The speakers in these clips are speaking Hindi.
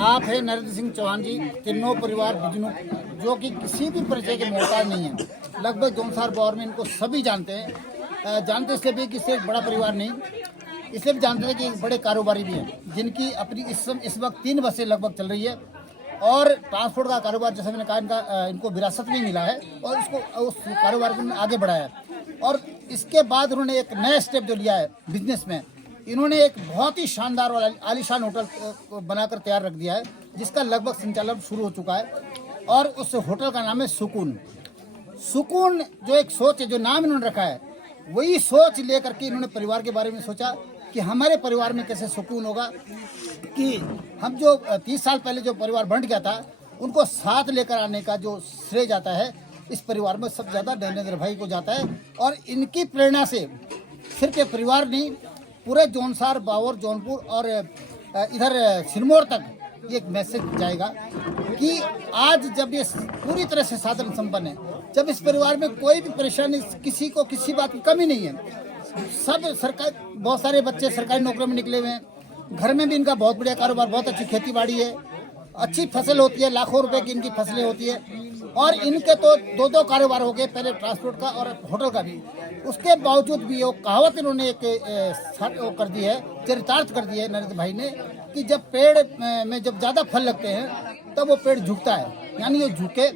आप हैं नरेंद्र सिंह चौहान जी, तीनों परिवार बिजनू, जो कि किसी भी परिचय के मोहताज नहीं है। लगभग जौनसार बौर में इनको सभी जानते हैं। जानते इसलिए भी कि इससे एक बड़ा परिवार नहीं, इसलिए भी जानते थे कि एक बड़े कारोबारी भी हैं, जिनकी अपनी इस वक्त 3 बसें लगभग चल रही है और ट्रांसपोर्ट का कारोबार, जैसे मैंने कहा, इनको विरासत में मिला है और इसको उस कारोबार को आगे बढ़ाया है। और इसके बाद उन्होंने एक नया स्टेप जो लिया है बिजनेस में, इन्होंने एक बहुत ही शानदार और आलीशान होटल बनाकर तैयार रख दिया है, जिसका लगभग संचालन शुरू हो चुका है। और उस होटल का नाम है सुकून। सुकून जो एक सोच है, जो नाम इन्होंने रखा है, वही सोच लेकर के इन्होंने परिवार के बारे में सोचा कि हमारे परिवार में कैसे सुकून होगा, कि हम जो 30 साल पहले जो परिवार बंट गया था, उनको साथ लेकर आने का जो श्रेय जाता है इस परिवार में सबसे ज़्यादा नरेंद्र भाई को जाता है। और इनकी प्रेरणा से सिर्फ ये परिवार नहीं, पूरे जौनसार, बावर, जौनपुर और इधर सिरमौर तक ये एक मैसेज जाएगा कि आज जब ये पूरी तरह से साधन संपन्न है, जब इस परिवार में कोई भी परेशानी, किसी को किसी बात की कमी नहीं है, सब सरकार, बहुत सारे बच्चे सरकारी नौकरी में निकले हुए हैं, घर में भी इनका बहुत बढ़िया कारोबार, बहुत अच्छी खेती बाड़ी है, अच्छी फसल होती है, लाखों रुपए की इनकी फसलें होती है। और इनके तो 2 कारोबार हो गए, पहले ट्रांसपोर्ट का और होटल का भी। उसके बावजूद भी वो कहावत इन्होंने एक कर दी है, चरितार्थ कर दी है नरेंद्र भाई ने, कि जब पेड़ में जब ज़्यादा फल लगते हैं तब वो पेड़ झुकता है, यानी ये झुके।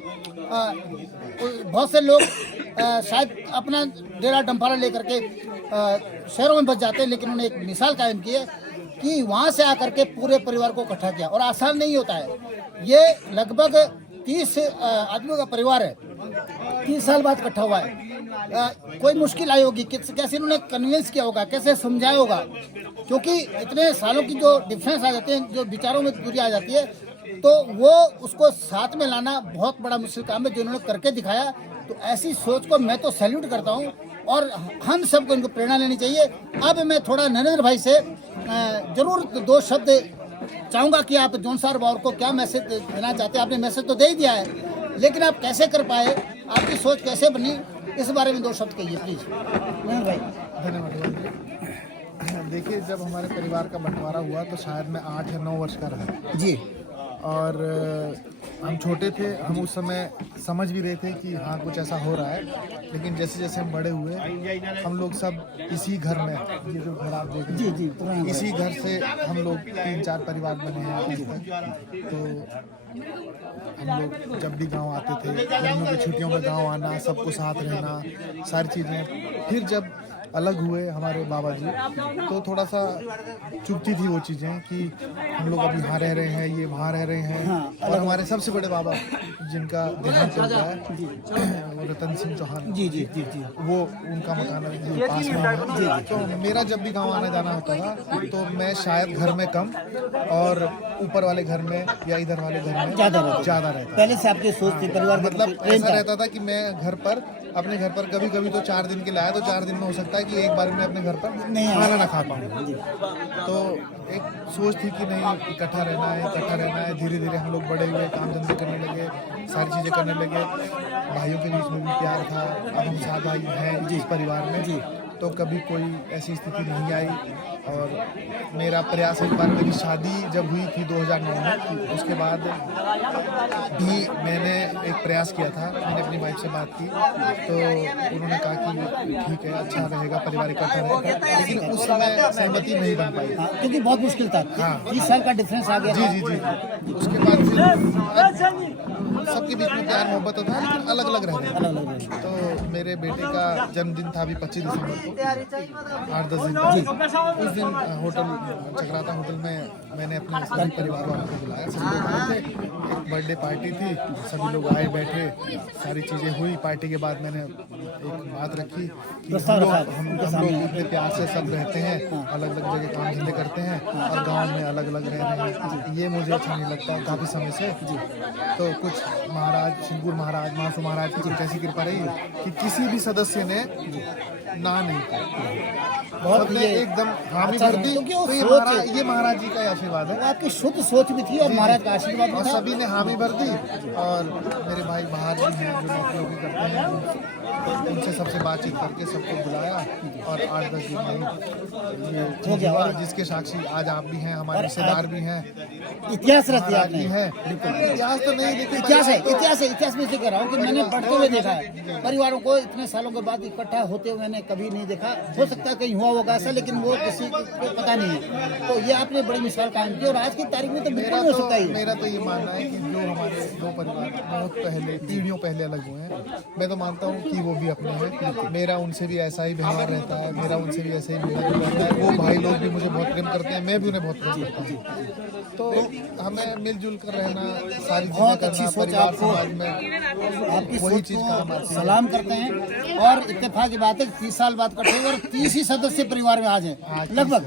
बहुत से लोग शायद अपना डेरा डंफारा लेकर के शहरों में बच जाते हैं, लेकिन उन्होंने एक मिसाल कायम की है कि वहाँ से आकर के पूरे परिवार को इकट्ठा किया। और आसान नहीं होता है, ये लगभग 30 आदमियों का परिवार है, 30 साल बाद इकट्ठा हुआ है। कोई मुश्किल आई होगी, कैसे इन्होंने कन्विंस किया होगा, कैसे समझाया होगा, क्योंकि इतने सालों की जो डिफरेंस आ जाते हैं, जो विचारों में दूरी आ जाती है, तो वो उसको साथ में लाना बहुत बड़ा मुश्किल काम है, जो इन्होंने करके दिखाया। तो ऐसी सोच को मैं तो सैल्यूट करता हूँ और हम सबको इनको प्रेरणा लेनी चाहिए। अब मैं थोड़ा नरेंद्र भाई से जरूर 2 शब्द चाहूँगा कि आप जौनसार बावर को क्या मैसेज देना चाहते हैं। आपने मैसेज तो दे ही दिया है, लेकिन आप कैसे कर पाए, आपकी सोच कैसे बनी, इस बारे में 2 शब्द कहिए प्लीज नरेंद्र भाई। धन्यवाद। देखिए, जब हमारे परिवार का बंटवारा हुआ तो शायद मैं 8 या 9 वर्ष का रहा जी। और हम छोटे थे, हम उस समय समझ भी रहे थे कि हाँ कुछ ऐसा हो रहा है। लेकिन जैसे जैसे हम बड़े हुए, हम लोग सब इसी घर में, ये जो घर आप देख रहे हैं, जी, इसी घर से हम लोग 3-4 परिवार बने हैं अभी तक। तो हम लोग जब भी गांव आते थे, गर्मियों की छुट्टियों में गांव आना, सबको साथ रहना, सारी चीज़ें। फिर जब अलग हुए हमारे बाबा जी, तो थोड़ा सा चुभती थी वो चीज़ें कि हम लोग अभी यहाँ रह रहे हैं, ये वहाँ रह रहे हैं। हाँ, और हमारे सबसे बड़े बाबा जिनका देहांत हो गया है, रतन सिंह चौहान जी, वो उनका मकान पास में है। तो मेरा जब भी गांव आना जाना होता था, तो मैं शायद घर में कम और ऊपर वाले घर में या इधर वाले घर में ज़्यादा रहता। पहले से आपकी सोच थी, परिवार मतलब ऐसा रहता था कि मैं अपने घर पर कभी तो 4 दिन के लिए आया, तो 4 दिन में हो सकता है कि एक बार मैं अपने घर पर खाना ना खा पाऊँ। तो एक सोच थी कि नहीं, इकट्ठा रहना है। धीरे धीरे हम लोग बड़े हुए, काम धंधे करने लगे, सारी चीज़ें करने लगे। भाइयों के बीच में भी प्यार था। अब हम 7 भाई हैं जिस परिवार में जी, तो कभी कोई ऐसी स्थिति नहीं आई। और मेरा प्रयास, एक बार मेरी शादी जब हुई थी 2009 में, उसके बाद भी मैंने एक प्रयास किया था। मैंने अपनी वाइफ से बात की, तो उन्होंने कहा कि ठीक है, अच्छा रहेगा, परिवार इकट्ठा रहेगा। लेकिन उस समय सहमति नहीं बन पाई, क्योंकि बहुत मुश्किल था। हाँ, 30 साल का डिफरेंस आ गया। जी। उसके बाद फिर सबके बीच में प्यार मोहब्बत था, लेकिन अलग अलग रहे। तो मेरे बेटे का जन्मदिन था अभी 25 दिसंबर को, 8-10 दिन पहले। उस दिन होटल चक्राता होटल में मैंने अपने सभी परिवार वालों को बुलाया। सभी लोग आए थे, एक बर्थडे पार्टी थी, सभी लोग आए, बैठे, सारी चीज़ें हुई। पार्टी के बाद मैंने एक बात रखी कि हम लोग इतने प्यार से सब रहते हैं, अलग अलग जगह काम धंधे करते हैं और गाँव में अलग अलग रह रहे हैं, ये मुझे अच्छा नहीं लगता काफ़ी समय से। तो कुछ महाराज, सिंगूर महाराज, मासू महाराज की कुछ ऐसी कृपा रही कि किसी भी सदस्य ने ना नहीं किया, बहुत ने एकदम हामी भर दी। तो ये महाराज जी का आशीर्वाद है, आपकी शुद्ध सोच भी थी और महाराज का आशीर्वाद भी और था। सभी ने हामी भर दी। और मेरे भाई बाहर भी हैं जो नौकरी करते हैं, उनसे सबसे बातचीत करके सबको बुलाया और 8-10 दिन में ये चीज़ हुआ, जिसके साक्षी आज आप भी हैं, हमारे रिश्तेदार भी हैं, इतिहास रच दिया आपने। है। इतिहास तो नहीं, लेकिन इतिहास में से कह रहा हूँ कि मैंने पढ़ते हुए देखा है परिवारों को इतने सालों के बाद इकट्ठा होते हुए मैंने कभी नहीं देखा। हो सकता है कहीं हुआ होगा ऐसा, लेकिन वो किसी को पता नहीं है। तो ये आपने बड़ी मिसाल कायम की और आज की तारीख में तो बिल्कुल नहीं हो सकता ही। मेरा तो ये मानना है कि जो हमारे दो परिवार बहुत पहले पीढ़ियों पहले अलग हुए हैं, मैं तो मानता हूँ कि वो भी अपने हैं। मेरा उनसे भी ऐसा ही व्यवहार रहता है, मेरा उनसे भी ऐसे ही मिलना जुलना रहता है। वो भाई लोग भी मुझे बहुत प्रेम करते हैं, मैं भी उन्हें बहुत प्रेम करता हूँ। तो हमें मिलजुल कर रहना, सारी चीजें करना, परिवार समाज में आपकी वही सोच चीज को काम आती है। सलाम करते हैं। और इत्तेफाक की बात है 30 साल बाद इकट्ठे हुए और 30 ही सदस्य परिवार में आज हैं लगभग।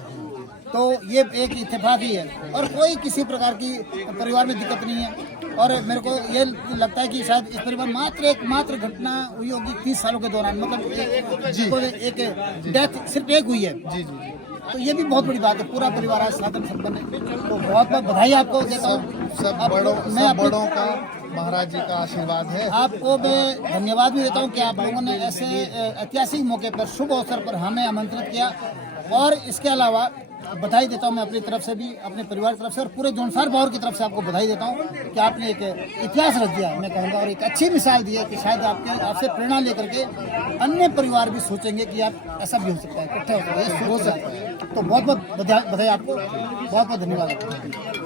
तो ये एक इत्तेफाक ही है और कोई किसी प्रकार की परिवार में दिक्कत नहीं है। और मेरे को ये लगता है कि शायद इस परिवार मात्र घटना हुई होगी 30 सालों के दौरान, मतलब एक डेथ सिर्फ एक हुई है। जी जी जी। तो ये भी बहुत बड़ी बात है। पूरा परिवार आज साधन संपन्न है। तो बहुत बहुत बधाई आपको देता हूँ। सब बड़ों का महाराज जी का आशीर्वाद है। आपको मैं धन्यवाद भी देता हूँ कि आप लोगों ने ऐसे ऐतिहासिक मौके पर, शुभ अवसर पर हमें आमंत्रित किया। और इसके अलावा बधाई देता हूँ मैं अपनी तरफ से भी, अपने परिवार की तरफ से और पूरे जौनसार बावर की तरफ से आपको बधाई देता हूँ कि आपने एक इतिहास रच दिया मैं कहूँगा, और एक अच्छी मिसाल दी है कि शायद आपसे प्रेरणा लेकर के अन्य परिवार भी सोचेंगे कि आप ऐसा भी हो सकता है, इकट्ठे हो सकता है। तो बहुत बहुत बधाई आपको, बहुत बहुत धन्यवाद।